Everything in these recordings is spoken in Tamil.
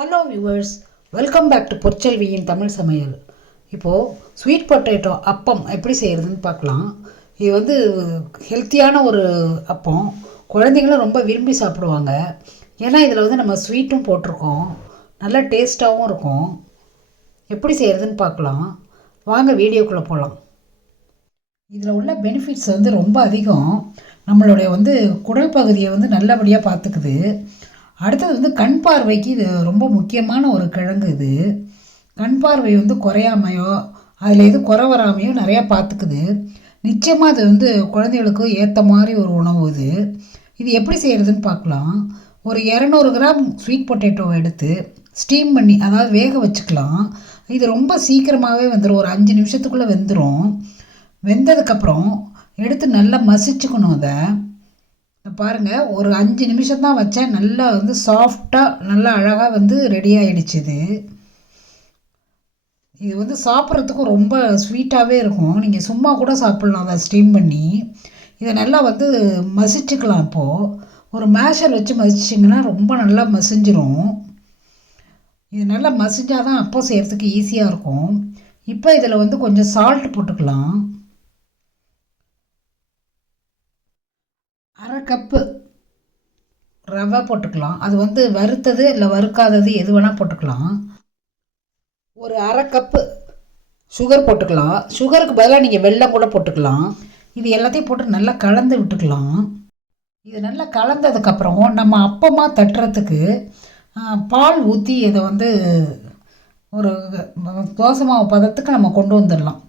Hello viewers, welcome back to பொற்செல்வியின் தமிழ் சமையல். இப்போது ஸ்வீட் பொட்டேட்டோ அப்பம் எப்படி செய்கிறதுன்னு பார்க்கலாம். இது வந்து ஹெல்த்தியான ஒரு அப்பம். குழந்தைங்களும் ரொம்ப விரும்பி சாப்பிடுவாங்க. ஏன்னா இதில் வந்து நம்ம ஸ்வீட்டும் போட்டிருக்கோம், நல்லா டேஸ்ட்டாகவும் இருக்கும். எப்படி செய்கிறதுன்னு பார்க்கலாம் வாங்க, வீடியோக்குள்ளே போகலாம். இதில் உள்ள பெனிஃபிட்ஸ் வந்து ரொம்ப அதிகம். நம்மளுடைய வந்து குடல் பகுதியை வந்து நல்லபடியாக பார்த்துக்குது. அடுத்தது வந்து கண் பார்வைக்கு இது ரொம்ப முக்கியமான ஒரு கிழங்கு. இது கண் பார்வை வந்து குறையாமையோ அதில் எது குறை வராமையோ நிறையா பார்த்துக்குது. நிச்சயமாக அது வந்து குழந்தைகளுக்கு ஏற்ற மாதிரி ஒரு உணவு. இது எப்படி செய்கிறதுன்னு பார்க்கலாம். ஒரு 200 கிராம் ஸ்வீட் பொட்டேட்டோவை எடுத்து ஸ்டீம் பண்ணி, அதாவது வேக வச்சுக்கலாம். இது ரொம்ப சீக்கிரமாகவே வந்துடும், ஒரு 5 நிமிஷத்துக்குள்ளே வெந்துடும். வெந்ததுக்கப்புறம் எடுத்து நல்லா மசிச்சுக்கணும். அதை பாருங்கள், ஒரு 5 நிமிஷம் தான் வச்சேன், நல்லா வந்து சாஃப்டாக நல்லா அழகாக வந்து ரெடி ஆகிடுச்சு. இது வந்து சாப்பிட்றதுக்கும் ரொம்ப ஸ்வீட்டாகவே இருக்கும். நீங்கள் சும்மா கூட சாப்பிட்லாம் அதை ஸ்டீம் பண்ணி. இதை நல்லா வந்து மசிச்சுக்கலாம். இப்போது ஒரு மேஷர் வச்சு மசிச்சிங்கன்னா ரொம்ப நல்லா மசிஞ்சிரும். இது நல்லா மசிஞ்சால் தான் அப்போ செய்கிறதுக்கு ஈஸியாக இருக்கும். இப்போ இதில் வந்து கொஞ்சம் சால்ட் போட்டுக்கலாம். 1/2 கப்பு ரவை போட்டுக்கலாம். அது வந்து வறுத்தது இல்லை வறுக்காதது எது வேணால் போட்டுக்கலாம். ஒரு 1/2 கப்பு சுகர் போட்டுக்கலாம். சுகருக்கு பதிலாக நீங்கள் வெல்லம் கூட போட்டுக்கலாம். இது எல்லாத்தையும் போட்டு நல்லா கலந்து விட்டுக்கலாம். இது நல்லா கலந்ததுக்கப்புறம் நம்ம அப்பமாக தட்டுறதுக்கு பால் ஊற்றி இதை வந்து ஒரு தோசை மாவு பதத்துக்கு நம்ம கொண்டு வந்துடலாம்.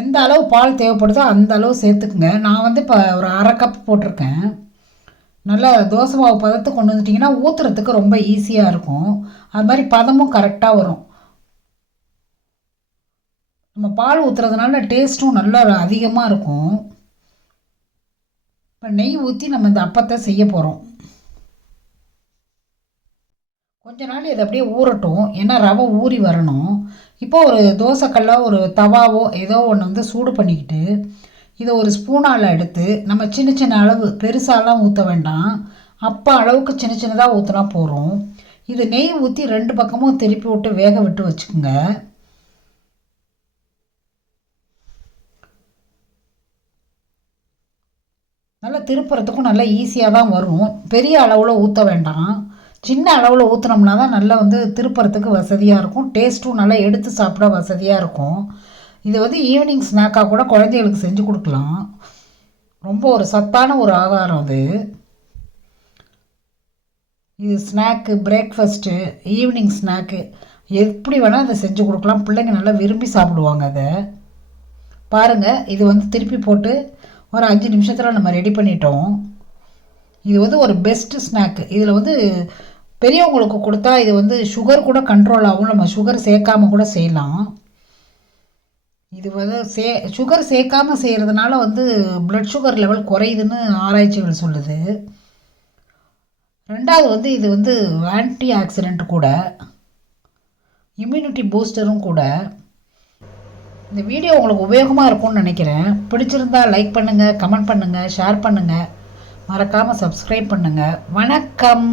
எந்த அளவு பால் தேவைப்படுதோ அந்த அளவு சேர்த்துக்குங்க. நான் வந்து இப்போ ஒரு 1/2 கப் போட்டிருக்கேன். நல்லா தோசை மாவு பதத்துக்கு கொண்டு வந்துட்டிங்கன்னா ஊற்றுறதுக்கு ரொம்ப ஈஸியாக இருக்கும். அது மாதிரி பதமும் கரெக்டாக வரும். நம்ம பால் ஊற்றுறதுனால டேஸ்ட்டும் நல்லா அதிகமாக இருக்கும். இப்போ நெய் ஊற்றி நம்ம இந்த அப்பத்தை செய்ய போகிறோம். கொஞ்ச நாள் இதை அப்படியே ஊறட்டும், ஏன்னா ரவை ஊறி வரணும். இப்போ ஒரு தோசைக்கல்ல ஒரு தவாவோ ஏதோ ஒன்று வந்து சூடு பண்ணிக்கிட்டு இதை ஒரு ஸ்பூனால் எடுத்து நம்ம சின்ன சின்ன அளவு, பெருசாலாம் ஊற்ற வேண்டாம், அப்போ அளவுக்கு சின்ன சின்னதாக ஊற்றினா போகிறோம். இது நெய் ஊற்றி 2 பக்கமும் திருப்பி விட்டு வேக விட்டு வச்சுக்கோங்க. நல்லா திருப்புறதுக்கும் நல்லா ஈஸியாக தான் வரும். பெரிய அளவில் ஊற்ற வேண்டாம், சின்ன அளவில் ஊற்றினோம்னா தான் நல்லா வந்து திருப்புறத்துக்கு வசதியாக இருக்கும். டேஸ்ட்டும் நல்லா எடுத்து சாப்பிட வசதியாக இருக்கும். இதை வந்து ஈவினிங் ஸ்நாக்காக கூட குழந்தைகளுக்கு செஞ்சு கொடுக்கலாம். ரொம்ப ஒரு சத்தான ஒரு ஆகாரம் இது ஸ்நாக்கு, பிரேக்ஃபாஸ்ட்டு, ஈவினிங் ஸ்நாக்கு எப்படி வேணால் அதை செஞ்சு கொடுக்கலாம். பிள்ளைங்க நல்லா விரும்பி சாப்பிடுவாங்க. அதை பாருங்கள், இது வந்து திருப்பி போட்டு ஒரு 5 நிமிஷத்தில் நம்ம ரெடி பண்ணிட்டோம். இது வந்து ஒரு பெஸ்ட்டு ஸ்நாக்கு. இதில் வந்து பெரியவங்களுக்கு கொடுத்தா இது வந்து சுகர் கூட கண்ட்ரோல் ஆகும். நம்ம சுகர் சேர்க்காமல் கூட செய்யலாம். இது வந்து சுகர் சேர்க்காமல் செய்கிறதுனால வந்து ப்ளட் சுகர் லெவல் குறையுதுன்னு ஆராய்ச்சிகள் சொல்லுது. 2வது வந்து இது வந்து ஆன்டி ஆக்சிடென்ட் கூட, இம்யூனிட்டி பூஸ்டரும் கூட. இந்த வீடியோ உங்களுக்கு உபயோகமாக இருக்கும்னு நினைக்கிறேன். பிடிச்சிருந்தால் லைக் பண்ணுங்கள், கமெண்ட் பண்ணுங்கள், ஷேர் பண்ணுங்கள், மறக்காமல் சப்ஸ்கிரைப் பண்ணுங்கள். வணக்கம்.